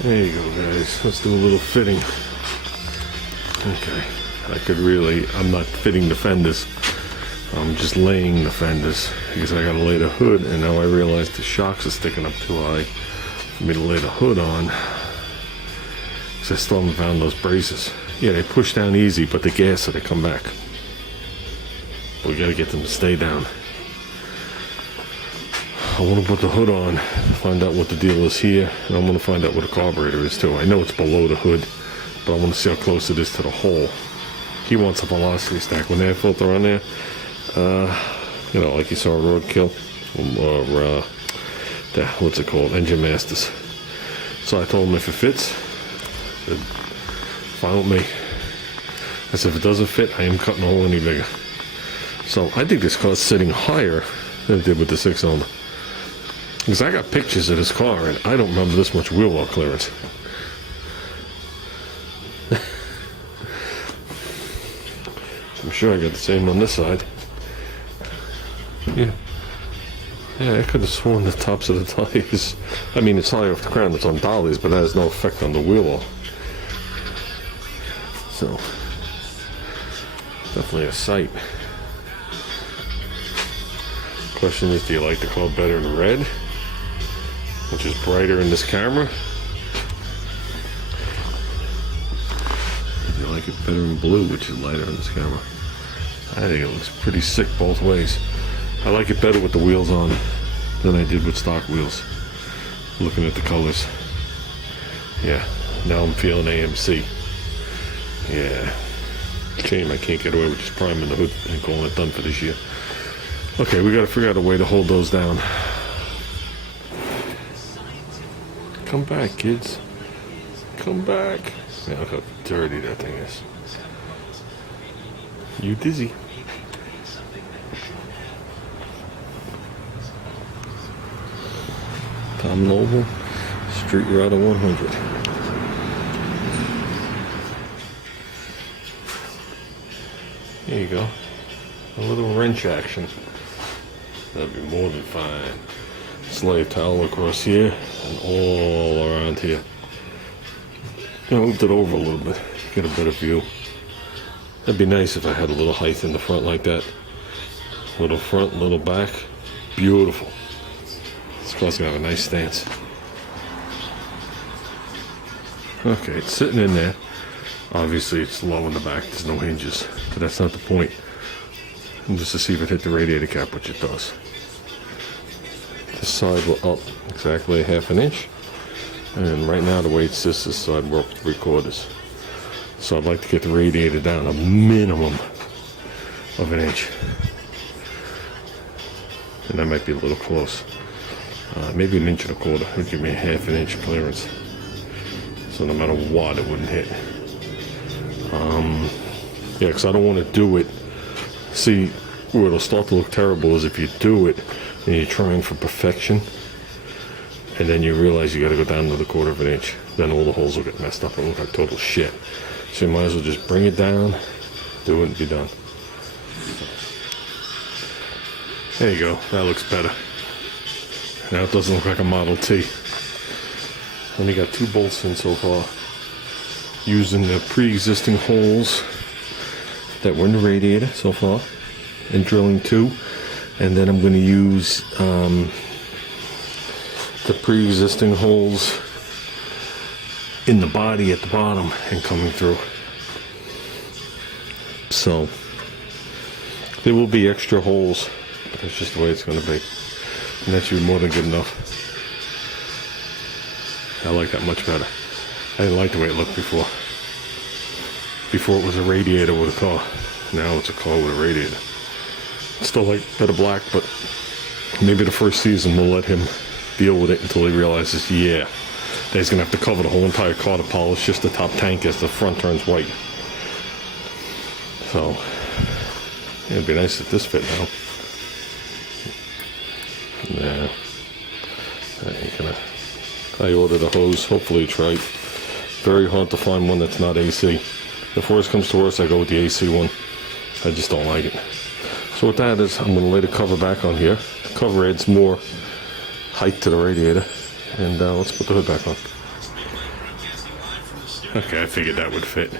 There you go, guys. Let's do a little fitting. Okay. I'm not fitting the fenders. I'm just laying the fenders because I gotta lay the hood, and now I realize the shocks are sticking up too high for me to lay the hood on. Because I still haven't found those braces. Yeah, they push down easy, but the gas, so they come back. But we gotta get them to stay down. I want to put the hood on, find out what the deal is here, and I want to find out what the carburetor is too. I know it's below the hood, but I want to see how close it is to the hole. He wants a velocity stack. When they have filter on there, you know, like you saw Roadkill, or what's it called, Engine Masters. So I told him if it fits, then fine with me. I said if it doesn't fit, I am cutting the hole any bigger. So I think this car's sitting higher than it did with the 6-cylinder. Because I got pictures of this car, and I don't remember this much wheel well clearance. I'm sure I got the same on this side. Yeah. Yeah, I could have sworn the tops of the tires. I mean, it's high off the ground, it's on dollies, but that has no effect on the wheel well. So, definitely a sight. Question is, do you like the car better in red, which is brighter in this camera? Do you like it better in blue, which is lighter in this camera? I think it looks pretty sick both ways. I like it better with the wheels on than I did with stock wheels. Looking at the colors. Yeah, now I'm feeling AMC. Yeah. Shame I can't get away with just priming the hood and calling it done for this year. Okay, we gotta figure out a way to hold those down. Come back, kids. Come back. Man, look how dirty that thing is. You dizzy. Tom Noble, Street Router 100. There you go. A little wrench action. That'd be more than fine. Slave towel across here and all around here. I moved it over a little bit, get a better view. That'd be nice if I had a little height in the front like that. Little front, little back. Beautiful. This car's gonna have a nice stance. Okay, it's sitting in there. Obviously it's low in the back, there's no hinges, but that's not the point. And just to see if it hit the radiator cap, which it does. This side will up exactly a ½ inch. And right now the way it sits, this side will up 3/4. So I'd like to get the radiator down a minimum of an inch. And that might be a little close. Maybe 1.25 inches would give me a ½ inch clearance. So no matter what, it wouldn't hit. Yeah, because I don't want to do it. See, where it'll start to look terrible is if you do it and you're trying for perfection, and then you realize you got to go down to the 1/4 inch. Then all the holes will get messed up and look like total shit. So you might as well just bring it down, do it, and be done. There you go. That looks better. Now it doesn't look like a Model T. Only got 2 bolts in so far. Using the pre-existing holes that were in the radiator so far, and drilling 2. And then I'm going to use the pre-existing holes in the body at the bottom and coming through. So there will be extra holes, but that's just the way it's going to be, and that should be more than good enough. I like that much better. I didn't like the way it looked before. Before it was a radiator with a car. Now it's a car with a radiator. Still like better black, but maybe the first season we'll let him deal with it until he realizes, yeah, that he's gonna have to cover the whole entire car to polish just the top tank as the front turns white. So it'd be nice if this fit now. Nah, that ain't gonna. I ordered a hose. Hopefully it's right. Very hard to find one that's not AC. If worse comes to worse, I go with the AC one. I just don't like it. So what that is, I'm going to lay the cover back on here. The cover adds more height to the radiator. And let's put the hood back on. Okay, I figured that would fit.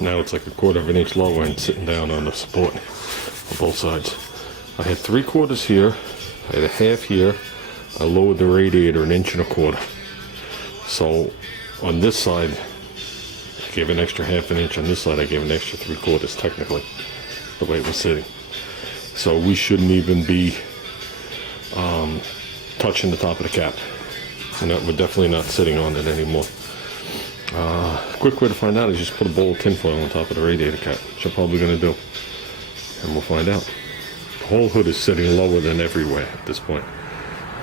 Now it's like a quarter of an inch lower and sitting down on the support on both sides. I had 3/4 here, I had a half here. I lowered the radiator 1.25 inches. So on this side, I gave an extra 1/2 inch. On this side, I gave an extra 3/4 technically, the way it was sitting. So we shouldn't even be touching the top of the cap. And we're definitely not sitting on it anymore. Quick way to find out is just put a bowl of tinfoil on top of the radiator cap, which I'm probably going to do. And we'll find out. The whole hood is sitting lower than everywhere at this point.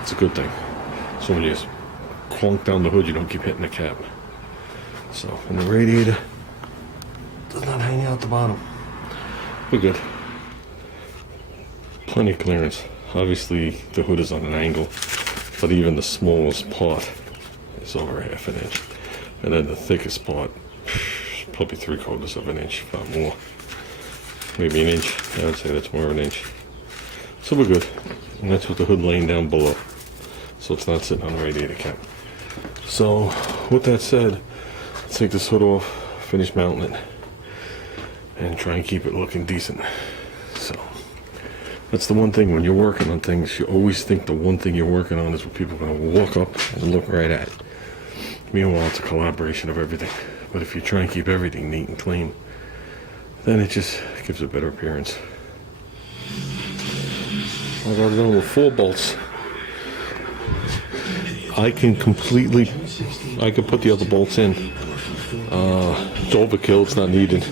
It's a good thing. So when you just clunk down the hood, you don't keep hitting the cap. So, and the radiator does not hang out the bottom. We're good. Plenty of clearance. Obviously, the hood is on an angle, but even the smallest part is over 1/2 inch. And then the thickest part, probably 3/4 of an inch, if not more. Maybe an inch. I would say that's more of an inch. So we're good. And that's with the hood laying down below. So it's not sitting on the radiator cap. So, with that said, let's take this hood off, finish mounting it, and try and keep it looking decent. So, that's the one thing, when you're working on things, you always think the one thing you're working on is what people are going to walk up and look right at. Meanwhile, it's a collaboration of everything. But if you try and keep everything neat and clean, then it just gives a better appearance. I got it on with 4 bolts. I can put the other bolts in. It's overkill, it's not needed.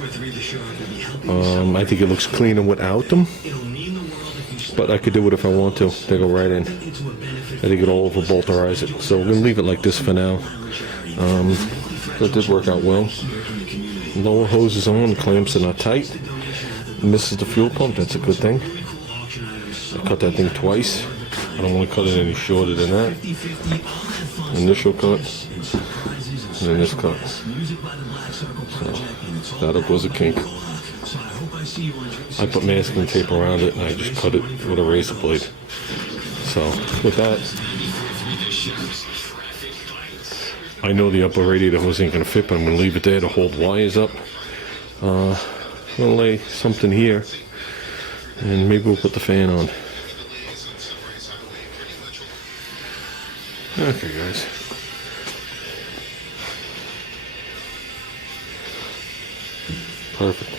I think it looks cleaner without them. But I could do it if I want to. They go right in. I think it'll over bolterize it. So we're going to leave it like this for now. That did work out well. Lower hose is on, clamps are not tight. Misses the fuel pump, that's a good thing. I cut that thing twice. I don't want to cut it any shorter than that. Initial cut, and then this cut. So that was a kink. I put masking tape around it and I just cut it with a razor blade. So with that, I know the upper radiator hose ain't gonna fit, but I'm gonna leave it there to hold wires up. I'm gonna lay something here, and maybe we'll put the fan on. Okay, guys. Perfect.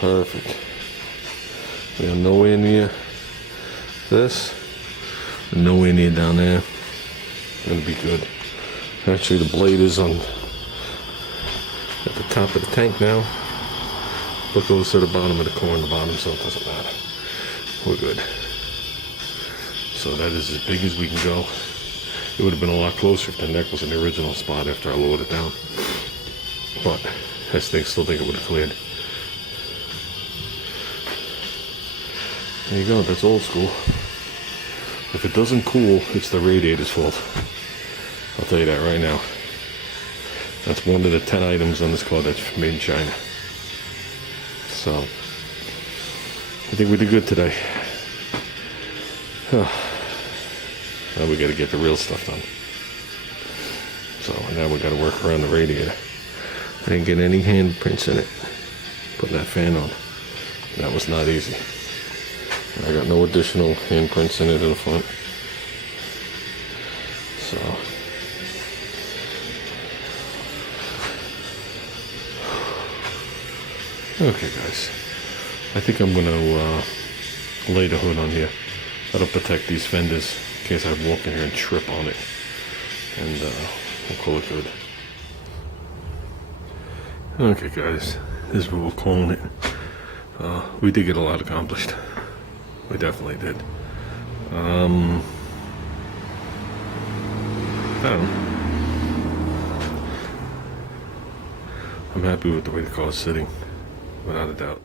Perfect. We are nowhere near this. Nowhere near down there. Gonna be good. Actually, the blade is on at the top of the tank now. But goes to the bottom of the core on the bottom, so it doesn't matter. We're good. So that is as big as we can go. It would have been a lot closer if the neck was in the original spot after I lowered it down. But I still think it would have cleared. There you go, that's old school. If it doesn't cool, it's the radiator's fault. I'll tell you that right now. That's one of the 10 items on this car that's made in China. So, I think we did good today. Now we gotta get the real stuff done. So, now we gotta work around the radiator. I didn't get any handprints in it. Putting that fan on. That was not easy. I got no additional handprints in it in the front. So. Okay, guys. I think I'm gonna lay the hood on here. That'll protect these fenders in case I walk in here and trip on it. And we'll call it good. Okay, guys. This is what we're calling it. We did get a lot accomplished. We definitely did. I don't know. I'm happy with the way the car's sitting, without a doubt.